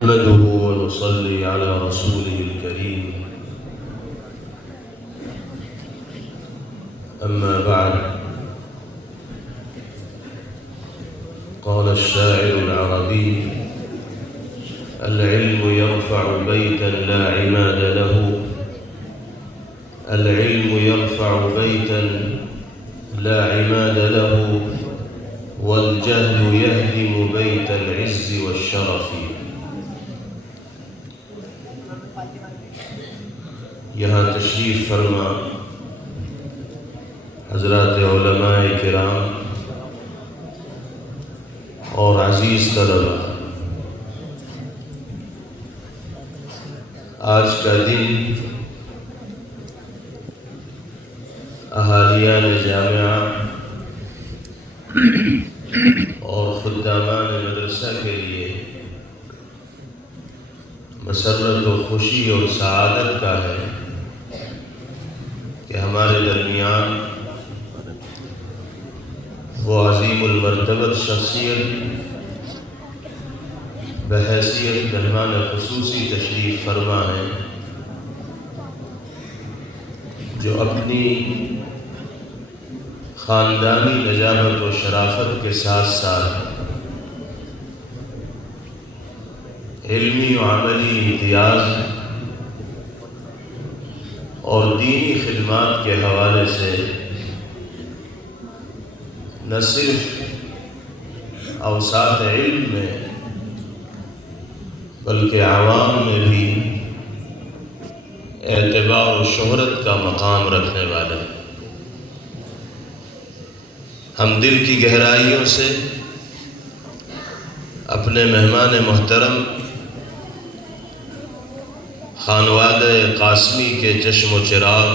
نحمده ونصلي على رسوله الكريم. أما بعد، قال الشاعر العربي: العلم يرفع بيتا لا عماد له، العلم يرفع بيتا لا عماد له، والجهل يهدم بيت العز والشرف. یہاں تشریف فرما حضرات علماء کرام اور عزیز طلبہ، آج کا دن اہالیان جامعہ اور خدامان مدرسہ کے لیے مسرت و خوشی اور سعادت کا ہے کہ ہمارے درمیان وہ عظیم المرتبت شخصیت بحیثیت مہمان خصوصی تشریف فرما ہے، جو اپنی خاندانی نجابت و شرافت کے ساتھ ساتھ علمی و عملی امتیاز اور دینی خدمات کے حوالے سے نہ صرف اوساط علم میں بلکہ عوام میں بھی اعتبار و شہرت کا مقام رکھنے والے، ہم دل کی گہرائیوں سے اپنے مہمان محترم خانوادہ قاسمی کے چشم و چراغ،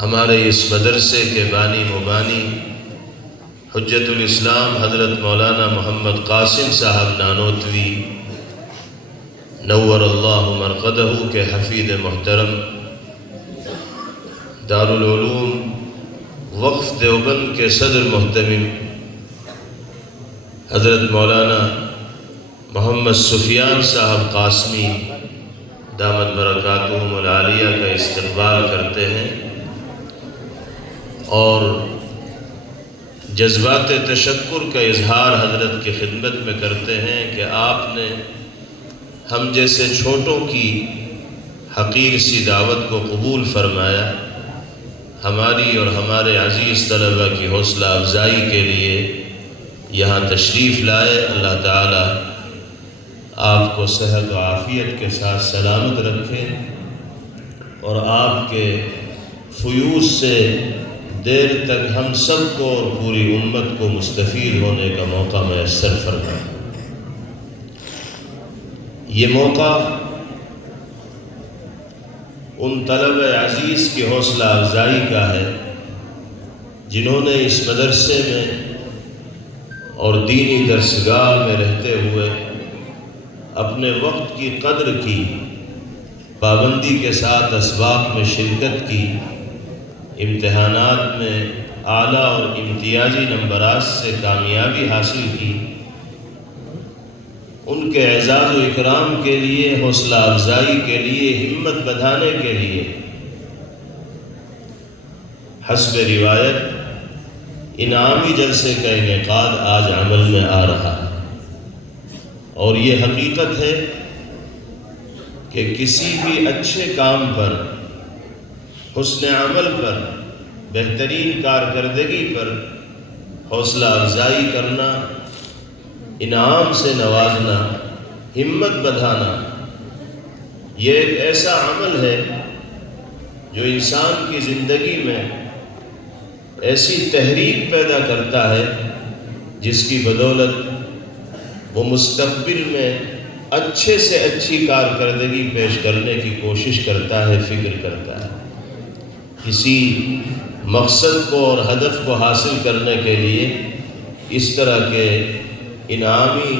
ہمارے اس مدرسے کے بانی مبانی حجت الاسلام حضرت مولانا محمد قاسم صاحب نانوتوی نور اللہ مرقدہ کے حفید محترم، دارالعلوم وقف دیوبند کے صدر محتمم حضرت مولانا محمد سفیان صاحب قاسمی دامت برکاتہم العالیہ کا استقبال کرتے ہیں اور جذبات تشکر کا اظہار حضرت کی خدمت میں کرتے ہیں کہ آپ نے ہم جیسے چھوٹوں کی حقیر سی دعوت کو قبول فرمایا، ہماری اور ہمارے عزیز طلبہ کی حوصلہ افزائی کے لیے یہاں تشریف لائے۔ اللہ تعالی آپ کو صحت و عافیت کے ساتھ سلامت رکھے اور آپ کے فیوض سے دیر تک ہم سب کو اور پوری امت کو مستفید ہونے کا موقع میسر فرمائے۔ یہ موقع ان طلبہ عزیز کی حوصلہ افزائی کا ہے جنہوں نے اس مدرسے میں اور دینی درسگاہ میں رہتے ہوئے اپنے وقت کی قدر کی، پابندی کے ساتھ اسباق میں شرکت کی، امتحانات میں اعلیٰ اور امتیازی نمبرات سے کامیابی حاصل کی، ان کے اعزاز و اکرام کے لیے، حوصلہ افزائی کے لیے، ہمت بڑھانے کے لیے حسب روایت انعامی جلسے کا انعقاد آج عمل میں آ رہا ہے، اور یہ حقیقت ہے کہ کسی بھی اچھے کام پر، حسن عمل پر، بہترین کارکردگی پر حوصلہ افزائی کرنا، انعام سے نوازنا، ہمت بڑھانا، یہ ایک ایسا عمل ہے جو انسان کی زندگی میں ایسی تحریک پیدا کرتا ہے جس کی بدولت وہ مستقبل میں اچھے سے اچھی کارکردگی پیش کرنے کی کوشش کرتا ہے، فکر کرتا ہے۔ کسی مقصد کو اور ہدف کو حاصل کرنے کے لیے اس طرح کے انعامی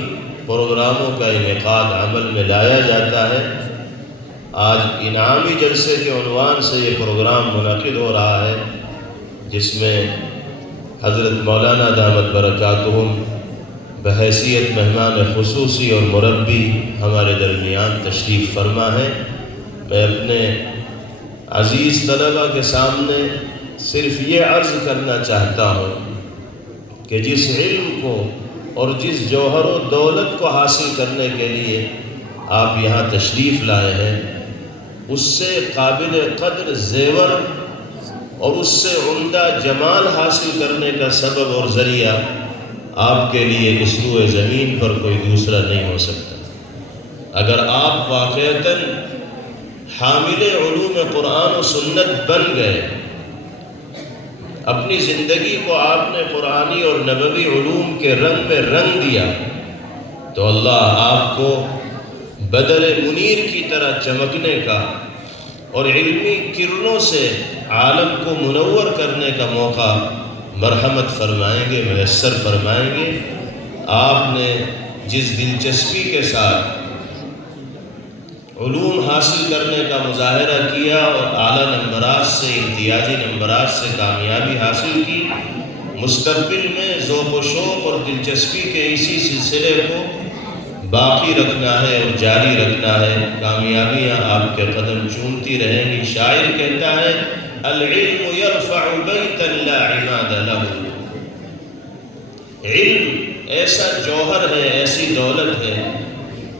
پروگراموں کا انعقاد عمل میں لایا جاتا ہے۔ آج انعامی جلسے کے عنوان سے یہ پروگرام منعقد ہو رہا ہے، جس میں حضرت مولانا دامت برکاتہم بحیثیت مہمان خصوصی اور مربی ہمارے درمیان تشریف فرما ہے۔ میں اپنے عزیز طلبہ کے سامنے صرف یہ عرض کرنا چاہتا ہوں کہ جس علم کو اور جس جوہر و دولت کو حاصل کرنے کے لیے آپ یہاں تشریف لائے ہیں، اس سے قابل قدر زیور اور اس سے عمدہ جمال حاصل کرنے کا سبب اور ذریعہ آپ کے لیے اس روئے زمین پر کوئی دوسرا نہیں ہو سکتا۔ اگر آپ واقعتاً حامل علوم قرآن و سنت بن گئے، اپنی زندگی کو آپ نے قرآنی اور نبوی علوم کے رنگ میں رنگ دیا، تو اللہ آپ کو بدر منیر کی طرح چمکنے کا اور علمی کرنوں سے عالم کو منور کرنے کا موقع مرحمت فرمائیں گے، میسر فرمائیں گے۔ آپ نے جس دلچسپی کے ساتھ علوم حاصل کرنے کا مظاہرہ کیا اور اعلیٰ نمبرات سے، امتیازی نمبرات سے کامیابی حاصل کی، مستقبل میں ذوق و شوق اور دلچسپی کے اسی سلسلے کو باقی رکھنا ہے اور جاری رکھنا ہے۔ کامیابیاں آپ کے قدم چومتی رہیں گی۔ شاعر کہتا ہے العلم یرفع بیتا لا عماد لہ، علم ایسا جوہر ہے، ایسی دولت ہے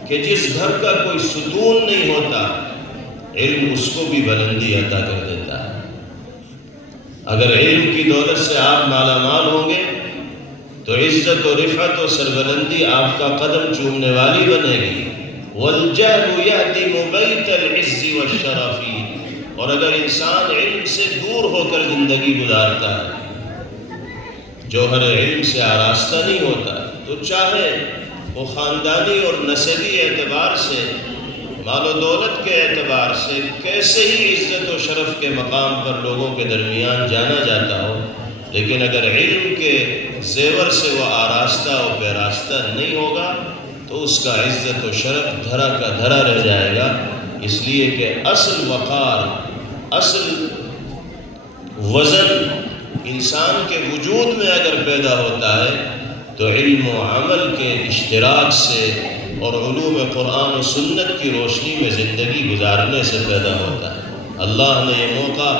کہ جس گھر کا کوئی ستون نہیں ہوتا، علم اس کو بھی بلندی عطا کر دیتا ہے۔ اگر علم کی دولت سے آپ مالا مال ہوں گے تو عزت و رفعت و سربلندی آپ کا قدم چومنے والی بنے گی۔ والجہل یہدم بیت العز والشرف، اور اگر انسان علم سے دور ہو کر زندگی گزارتا ہے، جوہر علم سے آراستہ نہیں ہوتا، تو چاہے وہ خاندانی اور نسبی اعتبار سے، مال و دولت کے اعتبار سے کیسے ہی عزت و شرف کے مقام پر لوگوں کے درمیان جانا جاتا ہو، لیکن اگر علم کے زیور سے وہ آراستہ و پیراستہ نہیں ہوگا تو اس کا عزت و شرف دھرا کا دھرا رہ جائے گا۔ اس لیے کہ اصل وقار، اصل وزن انسان کے وجود میں اگر پیدا ہوتا ہے تو علم و عمل کے اشتراک سے اور علوم قرآن و سنت کی روشنی میں زندگی گزارنے سے پیدا ہوتا ہے۔ اللہ نے یہ موقع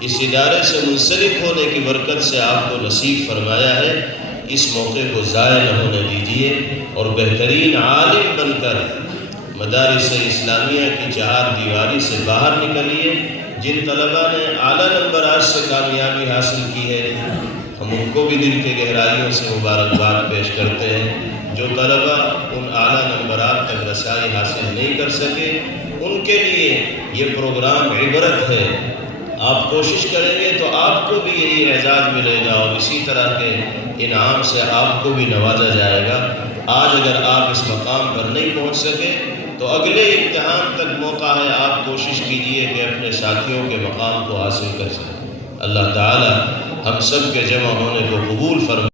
اس ادارے سے منسلک ہونے کی برکت سے آپ کو نصیب فرمایا ہے۔ اس موقع کو ضائع نہ ہونے دیجیے اور بہترین عالم بن کر مدارس اسلامیہ کی چہار دیواری سے باہر نکلیے۔ جن طلبہ نے اعلیٰ نمبرات سے کامیابی حاصل کی ہے، ہم ان کو بھی دل کے گہرائیوں سے مبارکباد پیش کرتے ہیں۔ جو طلبہ ان اعلیٰ نمبرات تک رسائی حاصل نہیں کر سکے، ان کے لیے یہ پروگرام عبرت ہے۔ آپ کوشش کریں گے تو آپ کو بھی یہی اعزاز ملے گا اور اسی طرح کے انعام سے آپ کو بھی نوازا جائے گا۔ آج اگر آپ اس مقام پر نہیں پہنچ سکے تو اگلے امتحان تک موقع ہے، آپ کوشش کیجئے کہ اپنے ساتھیوں کے مقام کو حاصل کر سکیں۔ اللہ تعالی ہم سب کے جمع ہونے کو قبول فرمائے۔